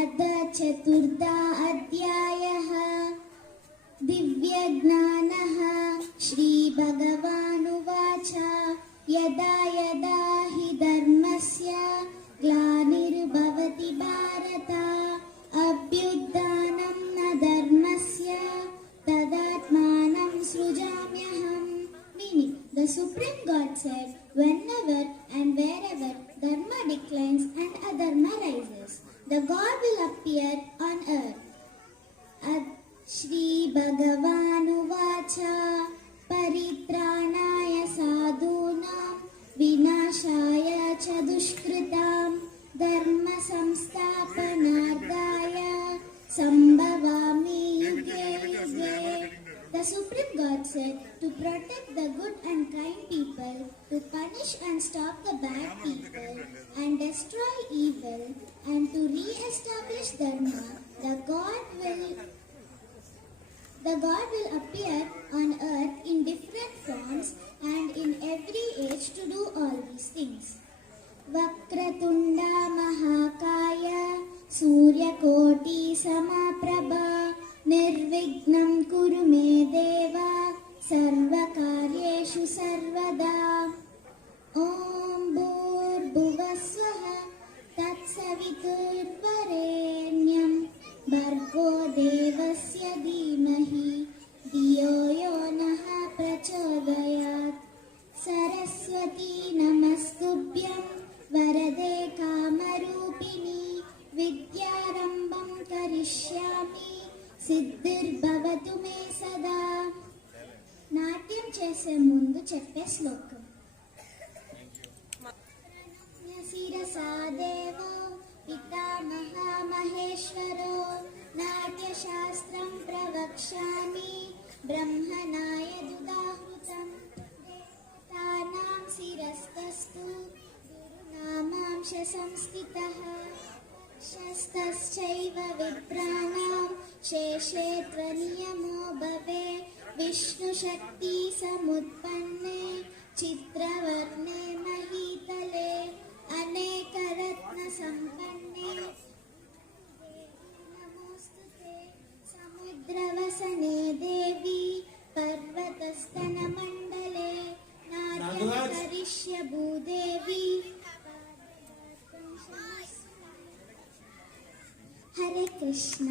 अथ चतुर्था अध्यायः दिव्यज्ञानः। श्रीभगवानुवाच यदा यदा हि धर्मस्य ग्लानिर्भवति भारत अभ्युत्थानं न धर्मस्य तदात्मानं सृजाम्यहम्। Meaning, the Supreme God said, whenever and wherever dharma declines and adharma rises, the God will appear on earth. Shri Bhagavanuvacha परित्राणाय साधूनां विनाशाय च दुष्कृतां धर्म संस्थापनार्थाय संभवामि युगे युगे। The Supreme God said, to protect the good and kind people, to punish and stop the bad people, and destroy evil, and to re-establish dharma, the God will appear on earth in different forms and in every age to do all these things. Vakratunda Mahakaya Suryakoti Samaprabha Nirvignam Kuru Me Deva Sarvakaryeshu Sarvada. Om Bhurbhuvasvaha Tatsaviturvarenyam Bhargo Devasya Dhimahi Dhiyo Yo Naha Prachodayat. Saraswati Namastubhyam Varade Kamarupini Vidyarambam Karishyami Siddhirbhavatu Me Sada. నాట్యం చేసే ముందు చెప్పే శ్లోకం. శిరసాదేవో పితామహ మహేశ్వరో నాట్యశాస్త్రం ప్రవక్ష్యామి బ్రహ్మణాయ దుదాహృతం దేవతానాం శిరస్తస్తు గురునామాంశ సంస్థితః శస్తశ్చైవ విప్రాణాం శేషే త్వనియమో భవే విష్ణుశక్తి సముత్పన్నే చిత్రవర్ణే మహీతలే అనేకరత్న సంపన్నే నమోస్తుతే సముద్రవసనే దేవి పర్వతస్తన మండలే నాట్యం కరిష్య భూదేవి. హరే కృష్ణ.